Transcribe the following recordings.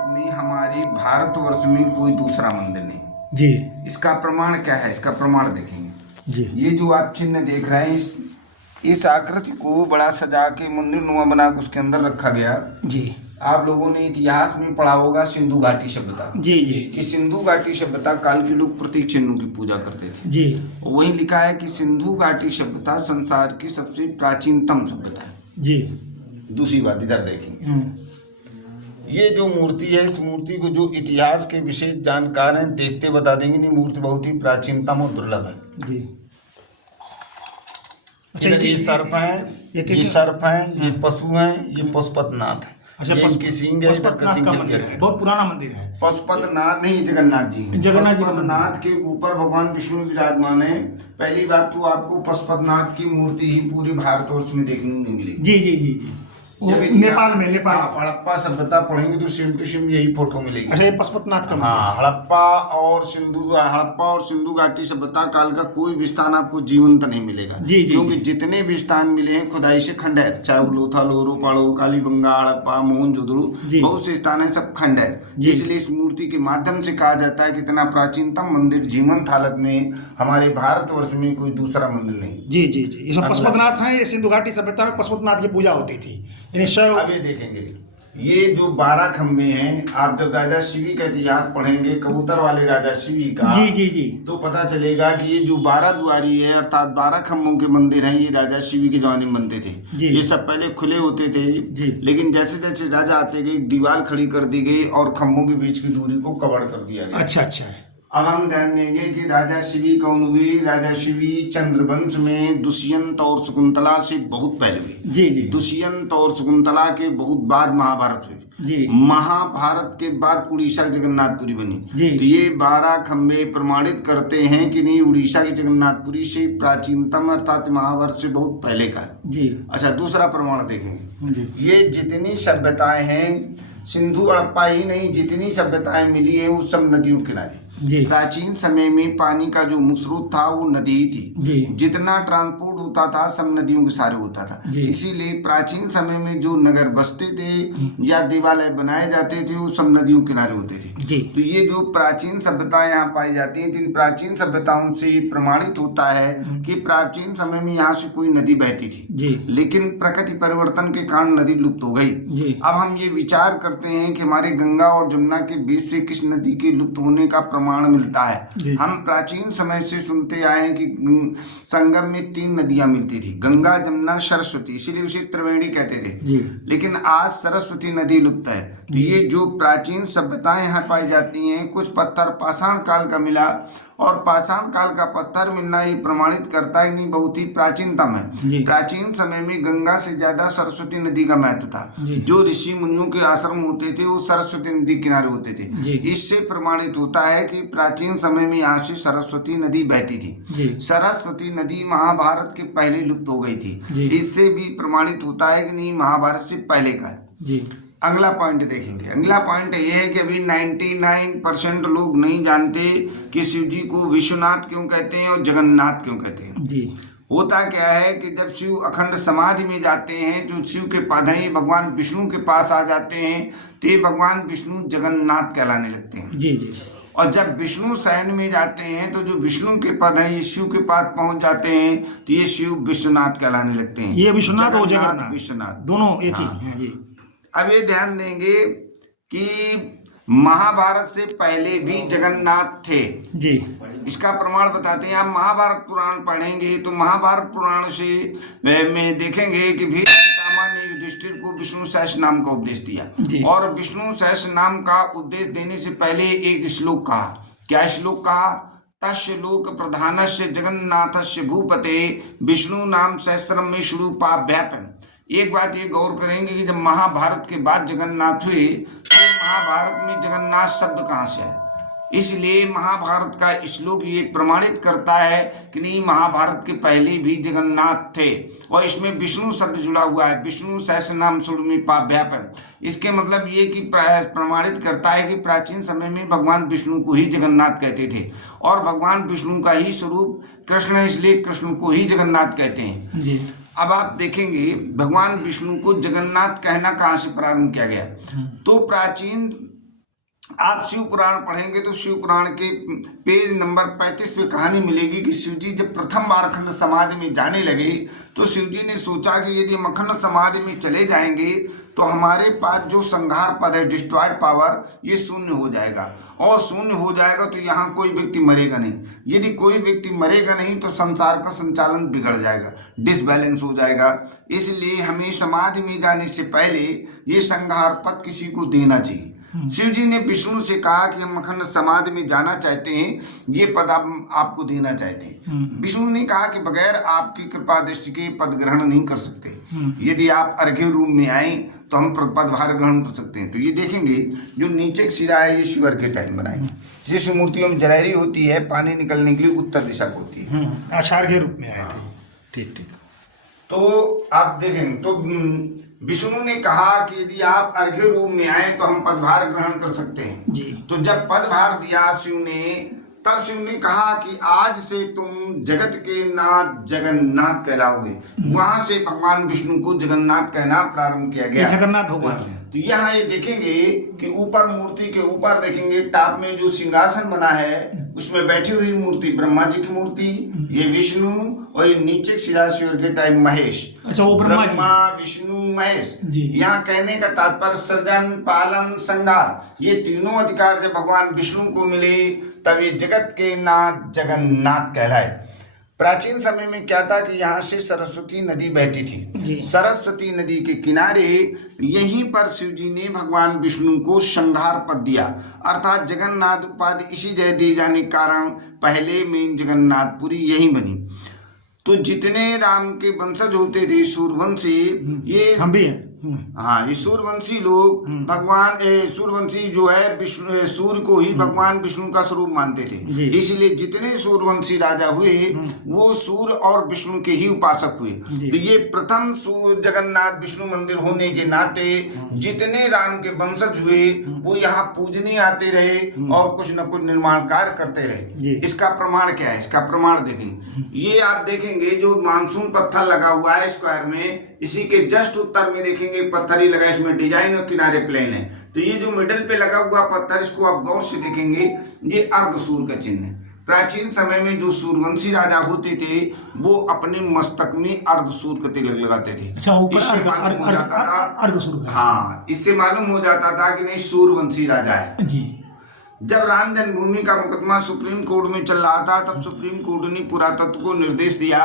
भारत में, हमारे भारतवर्ष में कोई दूसरा मंदिर नहीं। जी इसका प्रमाण क्या है? इसका प्रमाण देखेंगे। जी ये जो आप चिन्ह देख रहे हैं, इस आकृति को बड़ा सजा के मंदिर नुमा बना के उसके अंदर रखा गया। जी आप लोगों ने इतिहास में पढ़ा होगा सिंधु घाटी सभ्यता। जी जी कि सिंधु घाटी सभ्यता काल के लोग प्रतीक चिन्हों की पूजा करते थे। जी वहीं लिखा है कि सिंधु घाटी सभ्यता संसार की सबसे प्राचीनतम सभ्यता है। जी दूसरी बात इधर देखेंगे, ये जो मूर्ति है, इस मूर्ति को जो इतिहास के विशेष जानकार हैं देखते बता देंगे, ये मूर्ति बहुत ही प्राचीनतम और दुर्लभ है। जी ये सर्प है, ये सर्प है, ये पशु है, ये पशुपतिनाथ है। अच्छा, ये इनकी सींग है, इधर का सींग का मंदिर है, बहुत पुराना मंदिर है। पशुपतिनाथ नहीं, जगन्नाथ जी हैं। जगन्नाथ जी का पशुपतिनाथ के ऊपर भगवान विष्णु विराजमान है। पहली बात तो आपको पशुपतिनाथ की मूर्ति ही पूरे भारतवर्ष में देखने को नहीं मिलेगी। जी जी जी जी वो जब नेपाल में, नेपाल हाँ, हड़प्पा सभ्यता पढ़ेंगे तो सेम टू सेम यही फोटो मिलेगी। अच्छा, ये पशुपतिनाथ का मंदिर। हाँ, हड़प्पा और सिंधु घाटी सभ्यता काल का कोई भी स्थान आपको जीवंत नहीं मिलेगा। जी, जी, क्योंकि जी। जितने भी स्थान मिले हैं खुदाई से खंडहर, चाहे वो लोथा, लोरो, पाड़ो, कालीबंगा, हड़प्पा, मोहनजोदड़ो, जी। बहुत से स्थान है, सब खंडहर। जी। इसलिए इस मूर्ति के माध्यम से कहा जाता है कि इतना प्राचीनतम मंदिर जीवंत हालत में हमारे भारतवर्ष में कोई दूसरा मंदिर नहीं। जी जी जी इसमें पशुपतिनाथ है। ये सिंधु घाटी सभ्यता में पशुपतिनाथ की पूजा होती थी। आगे देखेंगे, ये जो 12 खंबे हैं, आप जब राजा शिवी का इतिहास पढ़ेंगे, कबूतर वाले राजा शिवी का, जी जी जी तो पता चलेगा कि ये जो 12 द्वारी है अर्थात 12 खंभों के मंदिर हैं, ये राजा शिवी के जमाने में बनते थे। जी। ये सब पहले खुले होते थे, जी। लेकिन जैसे जैसे राजा आते गए दीवार खड़ी कर दी गई और खंभों के बीच की दूरी को कवर कर दिया गया। अच्छा अच्छा है। अब हम ध्यान देंगे कि राजा शिवी कौन हुए। राजा शिवी चंद्रवंश में दुष्यंत और शकुंतला से बहुत पहले हुए। जी जी दुष्यंत और शकुंतला के बहुत बाद महाभारत हुई। जी महाभारत के बाद उड़ीसा की जगन्नाथपुरी बनी। जी। तो ये 12 खंबे प्रमाणित करते हैं कि नहीं, उड़ीसा की जगन्नाथपुरी से प्राचीनतम अर्थात महाभारत से बहुत पहले का है। जी अच्छा, दूसरा प्रमाण देखेंगे। जी ये जितनी सभ्यताएं हैं, सिंधु हड़प्पा ही नहीं, जितनी सभ्यताएं मिली है वो सब नदियों के किनारे। जी प्राचीन समय में पानी का जो मुख्य स्रोत था वो नदी ही थी। जी जितना ट्रांसपोर्ट होता था सब नदियों के सहारे होता था। जी। इसीलिए प्राचीन समय में जो नगर बसते थे या देवालय बनाए जाते थे वो सब नदियों के किनारे होते थे। जी तो ये जो प्राचीन सभ्यताएं यहाँ पाई जाती हैं, इन प्राचीन सभ्यताओं से प्रमाणित होता है कि प्राचीन समय में यहाँ से कोई नदी बहती थी। जी लेकिन प्रकृति परिवर्तन के कारण नदी लुप्त हो गई। जी अब हम ये विचार करते हैं कि हमारे गंगा और जमुना के बीच से किस नदी के लुप्त होने का प्रमाण मिलता है। हम प्राचीन समय से सुनते आए हैं कि संगम में 3 नदियां मिलती थी, गंगा, जमुना, सरस्वती, इसीलिए उसे त्रिवेणी कहते थे। जी लेकिन आज सरस्वती नदी लुप्त है। तो ये जो प्राचीन सभ्यताएं यहाँ पाई जाती हैं, कुछ पत्थर पाषाण काल का मिला और पाषाण काल का पत्थर मिलना ये प्रमाणित करता है नहीं बहुत ही प्राचीनतम जी। है। प्राचीन समय में गंगा से ज्यादा सरस्वती नदी का महत्व था। जी। जो ऋषि मुनियों के आश्रम होते थे वो सरस्वती नदी किनारे होते थे। जी। इससे प्रमाणित होता है कि प्राचीन समय में यहाँ से सरस्वती नदी बहती थी। जी सरस्वती नदी महाभारत के पहले लुप्त हो गई थी। जी। इससे भी प्रमाणित होता है कि नहीं महाभारत से पहले का है। जी अगला पॉइंट देखेंगे। अगला पॉइंट ये है कि अभी 99% लोग नहीं जानते कि शिव जी को विश्वनाथ क्यों कहते हैं और जगन्नाथ क्यों कहते हैं। जी होता क्या है कि जब शिव अखंड समाधि में जाते हैं, जो शिव के पद हैं भगवान विष्णु के पास आ जाते हैं, तो ये भगवान विष्णु जगन्नाथ कहलाने लगते हैं। जी जी और जब विष्णु शयन में जाते हैं तो जो विष्णु के पद हैं ये शिव के पास पहुंच जाते हैं, तो ये शिव विश्वनाथ कहलाने लगते हैं। ये विश्वनाथ और जगन्नाथ विश्वनाथ दोनों एक ही हाँ। हैं। जी अब ये ध्यान देंगे कि महाभारत से पहले भी जगन्नाथ थे। जी इसका प्रमाण बताते हैं। आप महाभारत पुराण पढ़ेंगे तो महाभारत पुराण से में देखेंगे कि भीष्म पितामह ने युधिष्ठिर को विष्णु सहस्त्र नाम का उपदेश जी। दिया और विष्णु सहस्त्र नाम का उपदेश देने से पहले एक श्लोक कहा। क्या श्लोक कहा? तस्य लोक प्रधानस्य जगन्नाथस्य भूपते विष्णु नाम सहस्त्रम में स्वरूपाभ्यापन। एक बात ये गौर करेंगे कि जब महाभारत के बाद जगन्नाथ हुए तो महाभारत में जगन्नाथ शब्द कहाँ से है? इसलिए महाभारत का श्लोक ये प्रमाणित करता है कि नहीं महाभारत के पहले भी जगन्नाथ थे और इसमें विष्णु शब्द जुड़ा हुआ है। विष्णु सहस्त्र नाम स्वरूपाभ्यापन, इसके मतलब ये कि प्रमाणित करता है कि प्राचीन समय में भगवान विष्णु को ही जगन्नाथ कहते थे और भगवान विष्णु का ही स्वरूप कृष्ण है, इसलिए कृष्ण को ही जगन्नाथ कहते हैं। जी अब आप देखेंगे भगवान विष्णु को जगन्नाथ कहना कहाँ से प्रारंभ किया गया। तो प्राचीन आप शिव पुराण पढ़ेंगे तो शिव पुराण के पेज नंबर 35 पे कहानी मिलेगी कि शिव जी जब प्रथम बार अखंड समाधि में जाने लगे तो शिव जी ने सोचा कि यदि हम अखंड समाधि में चले जाएंगे तो हमारे पास जो संहार पद है, डिस्ट्रॉयड पावर, ये शून्य हो जाएगा। और शून्य हो जाएगा तो यहाँ कोई व्यक्ति मरेगा नहीं। यदि कोई व्यक्ति मरेगा नहीं तो संसार का संचालन बिगड़ जाएगा, डिसबैलेंस हो जाएगा। इसलिए हमें समाधि में जाने से पहले ये संहार पद किसी को देना चाहिए। शिव जी ने विष्णु से कहा कि हम अखंड समाधि में जाना चाहते हैं, ये पद आपको देना चाहते हैं। विष्णु ने कहा कि बगैर आपकी कृपा दृष्टि के पद ग्रहण नहीं कर सकते। यदि आप अर्घ्य रूप में आए तो हम पदभार ग्रहण कर सकते हैं। तो ये देखेंगे जो नीचे का सिरा है ये शिव अर्घ्य टाइम बनाएंगे। ये शिव मूर्तियों में जलहरी होती है, पानी निकलने के लिए उत्तर दिशा को होती है। आषाढ़ रूप में आए थे। ठीक ठीक। तो आप देखें तो विष्णु ने कहा कि यदि आप अर्घ्य रूप में आए तो हम पदभार ग्रहण कर सकते हैं जी। तो जब पदभार दिया शिव ने, तब शिव ने कहा कि आज से तुम जगत के नाथ जगन्नाथ कहलाओगे। वहां से भगवान विष्णु को जगन्नाथ कहना प्रारंभ किया गया। जगन्नाथ भगवान। तो यहाँ ये देखेंगे कि ऊपर मूर्ति के ऊपर देखेंगे टॉप में जो सिंहासन बना है उसमें बैठी हुई मूर्ति ब्रह्मा जी की मूर्ति, ये विष्णु, और ये नीचे शिराशिवर के टाइम महेश। अच्छा, वो ब्रह्मा विष्णु महेश। यहाँ कहने का तात्पर्य सृजन पालन संहार ये तीनों अधिकार जब भगवान विष्णु को मिले तब ये जगत के नाथ जगन्नाथ कहलाए। प्राचीन समय में क्या था कि यहाँ से सरस्वती नदी बहती थी। सरस्वती नदी के किनारे यहीं पर शिव जी ने भगवान विष्णु को संहार पद दिया, अर्थात जगन्नाथ उपाधि इसी जगह दिए जाने के कारण पहले मेन जगन्नाथपुरी यहीं बनी। तो जितने राम के वंशज होते थे सूर्यवंशी, ये हम भी हैं। हाँ, ये सूर्यवंशी लोग भगवान सूर्यवंशी जो है विष्णु सूर्य को ही भगवान विष्णु का स्वरूप मानते थे। इसलिए जितने सूर्यवंशी राजा हुए वो सूर्य और विष्णु के ही उपासक हुए। तो ये प्रथम जगन्नाथ विष्णु मंदिर होने के नाते जितने राम के वंशज हुए वो यहाँ पूजने आते रहे और कुछ न कुछ निर्माण कार्य करते रहे। इसका प्रमाण क्या है? इसका प्रमाण देखेंगे। ये आप देखेंगे जो मानसून पत्थर लगा हुआ है स्क्वायर में, इसी के जस्ट उत्तर में देखेंगे पत्थर ही लगा, इसमें डिजाइन और किनारे प्लेन है। तो ये जो मिडल पे लगा हुआ पत्थर, इसको आप गौर से देखेंगे, ये अर्धसूर्य का चिन्ह है। प्राचीन समय में जो सूर्यवंशी राजा होते थे वो अपने मस्तक में अर्धसूर्य का तिलक लगाते थे। अच्छा, इससे मालूम हो जाता था अर्धसूर्य। हाँ, इससे मालूम हो जाता था कि नहीं सूर्यवंशी राजा है जी। जब राम जन्मभूमि का मुकदमा सुप्रीम कोर्ट में चल रहा था तब सुप्रीम कोर्ट ने पुरातत्व को निर्देश दिया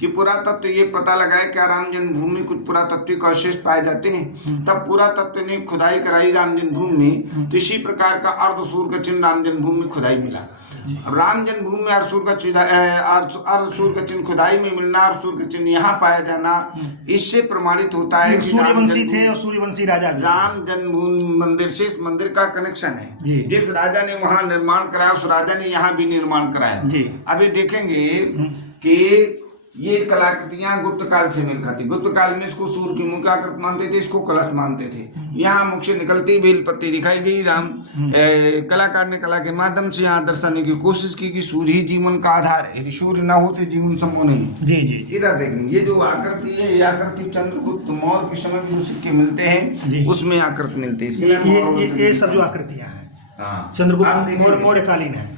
कि पुरातत्व ये पता लगाए क्या राम जन्मभूमि कुछ पुरातत्विक अवशेष पाए जाते हैं। तब पुरातत्व ने खुदाई कराई राम जन्मभूमि में, तो इसी प्रकार का अर्धसूर्य का चिन्ह राम जन्मभूमि में खुदाई मिला। अब राम जन्मभूमि में अर्धसूर्य का चिन्ह खुदाई में मिलना, अर्धसूर्य का चिन्ह यहाँ पाया जाना, इससे प्रमाणित होता है कि सूर्यवंशी थे और सूर्यवंशी राजा। राम जन्मभूमि मंदिर से इस मंदिर का कनेक्शन है। जिस राजा ने वहां निर्माण कराया उस राजा ने यहाँ भी निर्माण कराया। अभी देखेंगे कि ये कलाकृतियां गुप्त काल से मेल खाती। गुप्त काल में इसको सूर्य की मुखाकृत मानते थे, इसको कलश मानते थे। यहाँ मुख से निकलती बेलपत्ती दिखाई गई। राम कलाकार ने कला के माध्यम से यहाँ दर्शाने की कोशिश की कि सूर्य ही जीवन का आधार है, यदि सूर्य ना हो तो जीवन संभव नहीं। जी। इधर देखेंगे, ये जो आकृति है ये आकृति चंद्रगुप्त मौर्य के समय में जो सिक्के मिलते हैं उसमें आकृति मिलती है। ये सब जो आकृतियां हैं चंद्रगुप्त मौर्यकालीन है।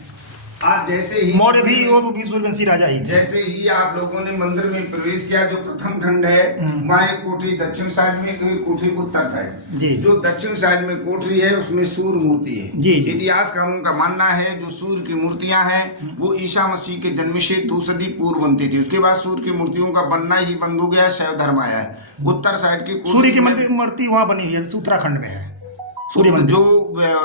आप जैसे ही मौर्य भी वो तो सूर्यवंशी राजा ही थे। जैसे ही आप लोगों ने मंदिर में प्रवेश किया, जो प्रथम खंड है वहाँ एक कोठरी दक्षिण साइड में, एक कोठरी उत्तर साइड। जो दक्षिण साइड में कोठरी है उसमें सूर्य मूर्ति है। इतिहासकारों का मानना है जो सूर्य की मूर्तियां हैं वो ईसा मसीह के जन्म से 2 सदी पूर्व बनती थी। उसके बाद सूर्य की मूर्तियों का बनना ही बंद हो गया, शैव धर्म आया है। उत्तर साइड की सूर्य की मूर्ति वहाँ बनी हुई है, उत्तराखंड में है। जो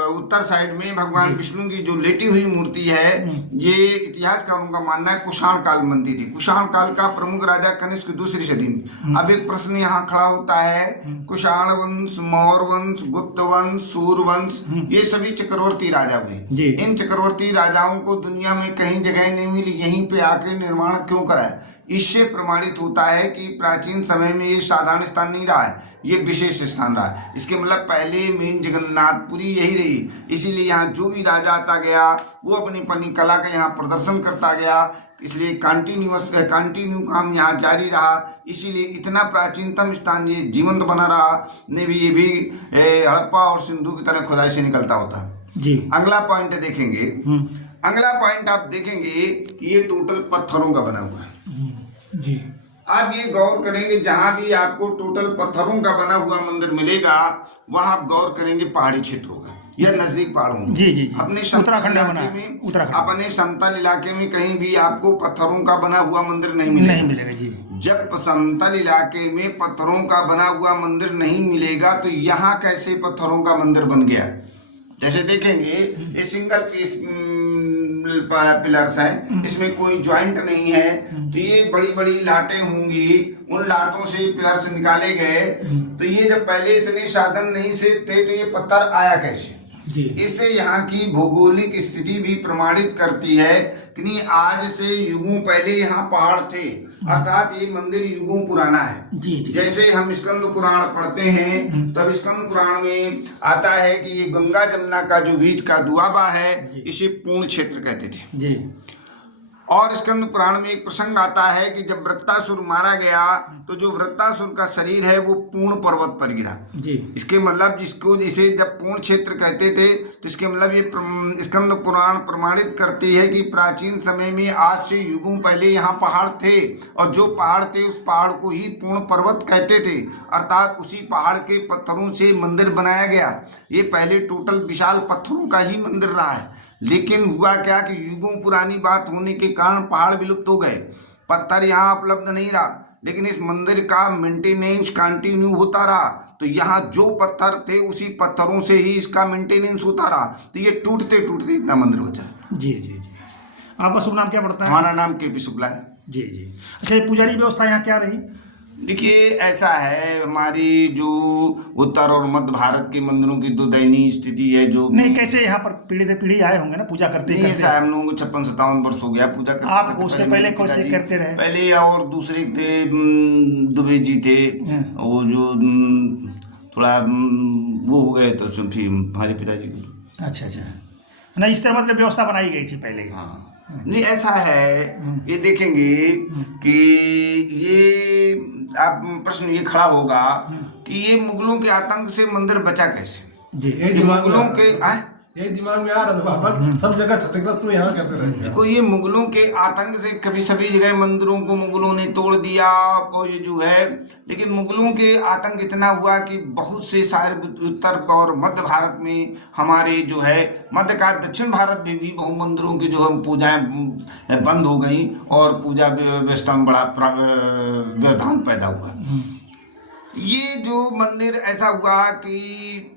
उत्तर साइड में भगवान विष्णु की जो लेटी हुई मूर्ति है ये इतिहासकारों का मानना है कुषाण काल में बनती थी। कुषाण काल का प्रमुख राजा कनिष्क 2री सदी में। अब एक प्रश्न यहाँ खड़ा होता है, कुषाण वंश, मौर्य वंश, गुप्त वंश, सूर्य वंश, ये सभी चक्रवर्ती राजा हुए। इन चक्रवर्ती राजाओं को दुनिया में कहीं जगह नहीं मिली, यहीं पे आके निर्माण क्यों कराए? इससे प्रमाणित होता है कि प्राचीन समय में ये साधारण स्थान नहीं रहा है, ये विशेष स्थान रहा है। इसके मतलब पहले मेन जगन्नाथपुरी यही रही। इसीलिए यहाँ जो भी राजा आता गया वो अपनी कला का यहाँ प्रदर्शन करता गया, इसलिए कंटिन्यू काम यहाँ जारी रहा। इसीलिए इतना प्राचीनतम स्थान ये जीवंत बना रहा। नहीं भी ये भी हड़प्पा और सिंधु की तरह खुदाई से निकलता होता। जी। अगला पॉइंट देखेंगे। अगला पॉइंट आप देखेंगे कि ये टोटल पत्थरों का बना हुआ है। जी। आप ये गौर करेंगे, जहां भी आपको टोटल पत्थरों का बना हुआ मंदिर मिलेगा वहां आप गौर करेंगे पहाड़ी क्षेत्रों का या नजदीक पहाड़ों में। जी जी जी। अपने उत्तराखंड में बना इलाके है, में, उत्तराखंड। अपने समतल इलाके में कहीं भी आपको पत्थरों का बना हुआ मंदिर नहीं मिलेगा। नहीं मिलेगा जी। जब समतल इलाके में पत्थरों का बना हुआ मंदिर नहीं मिलेगा तो यहाँ कैसे पत्थरों का मंदिर बन गया? जैसे देखेंगे ये सिंगल पीस पिलर्स हैं, इसमें कोई ज्वाइंट नहीं है, तो ये बड़ी बड़ी लाटें होंगी, उन लाटों से पिलर्स निकाले गए। तो ये जब पहले इतने साधन नहीं से थे तो ये पत्थर आया कैसे? इससे यहाँ की भौगोलिक स्थिति भी प्रमाणित करती है कि आज से युगों पहले यहाँ पहाड़ थे, अर्थात ये मंदिर युगों पुराना है। जी जी। जैसे हम स्कंद पुराण पढ़ते हैं तब स्कंद पुराण में आता है कि ये गंगा जमुना का जो बीच का दुआबा है इसे पूर्ण क्षेत्र कहते थे जी। और स्कंद पुराण में एक प्रसंग आता है कि जब वृत्तासुर मारा गया तो जो वृत्तासुर का शरीर है वो पूर्ण पर्वत पर गिरा। जी। इसके मतलब जिसको जिसे जब पूर्ण क्षेत्र कहते थे तो इसके मतलब ये स्कंद पुराण प्रमाणित करती है कि प्राचीन समय में आज से युगों पहले यहाँ पहाड़ थे और जो पहाड़ थे उस पहाड़ को ही पूर्ण पर्वत कहते थे, अर्थात उसी पहाड़ के पत्थरों से मंदिर बनाया गया। ये पहले टोटल विशाल पत्थरों का ही मंदिर रहा है, लेकिन हुआ क्या कि युगों पुरानी बात होने के कारण पहाड़ विलुप्त हो गए, पत्थर यहाँ उपलब्ध नहीं रहा, लेकिन इस मंदिर का मेंटेनेंस कंटिन्यू होता रहा। तो यहाँ जो पत्थर थे उसी पत्थरों से ही इसका मेंटेनेंस होता रहा, तो ये टूटते टूटते इतना मंदिर बचा। जी जी जी। आपका शुभ नाम क्या पड़ता है? हमारा नाम के पी शुक्ला है। जी जी। अच्छा, ये पुजारी व्यवस्था यहाँ क्या रही? देखिए ऐसा है, हमारी जो उत्तर और मध्य भारत के मंदिरों की तो दयनीय स्थिति है। जो नहीं, कैसे यहाँ पर पीढ़ी दर पीढ़ी आए होंगे ना पूजा करते नहीं, करते। ऐसा है, हम लोगों को 56-57 वर्ष हो गया पूजा करते। आप उसके पहले कैसे करते रहे? पहले और दूसरे थे दुबे जी थे, वो जो थोड़ा वो हो गए तो फिर हमारे पिताजी को। अच्छा अच्छा। ना इस तरह मतलब व्यवस्था बनाई गई थी पहले। हाँ नहीं, ऐसा है, ये देखेंगे कि ये आप प्रश्न ये खड़ा होगा कि ये मुगलों के आतंक से मंदिर बचा कैसे? जी। ये मुगलों के यही दिमाग में आ रहा था बाबा, सब जगह क्षतिग्रस्त हुए, यहाँ कैसे रह गया? देखो ये मुगलों के आतंक से कभी सभी जगह मंदिरों को मुगलों ने तोड़ दिया और ये जो है, लेकिन मुगलों के आतंक इतना हुआ कि बहुत से सारे उत्तर और मध्य भारत में हमारे जो है मध्य का दक्षिण भारत में भी बहु मंदिरों की जो है पूजाएं बंद हो गई और पूजा व्यवस्था में बड़ा व्यवधान पैदा हुआ। ये जो मंदिर ऐसा हुआ कि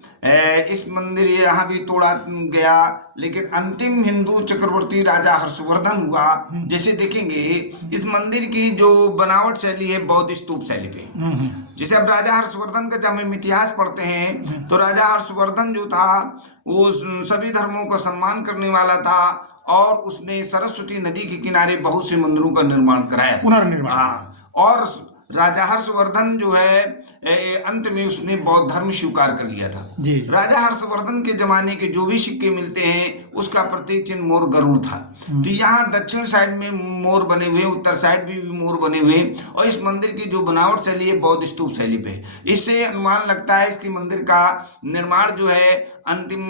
इस मंदिर यहाँ भी तोड़ा गया, लेकिन अंतिम हिंदू चक्रवर्ती राजा हर्षवर्धन हुआ। जैसे देखेंगे इस मंदिर की जो बनावट शैली है बौद्ध स्तूप शैली पे। जैसे अब राजा हर्षवर्धन का जब हम इतिहास पढ़ते हैं तो राजा हर्षवर्धन जो था वो सभी धर्मों का सम्मान करने वाला था और उसने सरस्वती नदी के किनारे बहुत से मंदिरों का निर्माण कराया, पुनर्निर्माण। हाँ, और राजा हर्षवर्धन जो है अंत में उसने बौद्ध धर्म स्वीकार कर लिया था। जी। राजा हर्षवर्धन के जमाने के जो भी सिक्के मिलते हैं उसका प्रतीक चिन्ह मोर गरुड़ था। तो यहाँ दक्षिण साइड में मोर बने हुए, उत्तर साइड भी मोर बने हुए, और इस मंदिर की जो बनावट शैली है बौद्ध स्तूप शैली पे। इससे अनुमान लगता है इसके मंदिर का निर्माण जो है अंतिम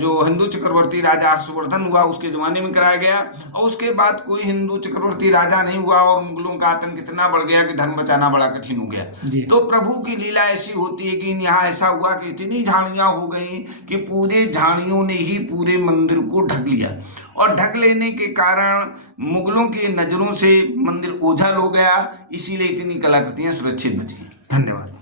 जो हिंदू चक्रवर्ती राजा हर्षवर्धन हुआ उसके जमाने में कराया गया, और उसके बाद कोई हिंदू चक्रवर्ती राजा नहीं हुआ और मुगलों का आतंक इतना बढ़ गया कि धर्म बचाना बड़ा कठिन हो गया। तो प्रभु की लीला ऐसी होती है कि यहाँ ऐसा हुआ कि इतनी झाड़ियाँ हो गई कि पूरे झाड़ियों ने ही पूरे मंदिर को ढक लिया, और ढक लेने के कारण मुगलों की नजरों से मंदिर ओझल हो गया, इसीलिए इतनी कलाकृतियाँ सुरक्षित बच गई। धन्यवाद।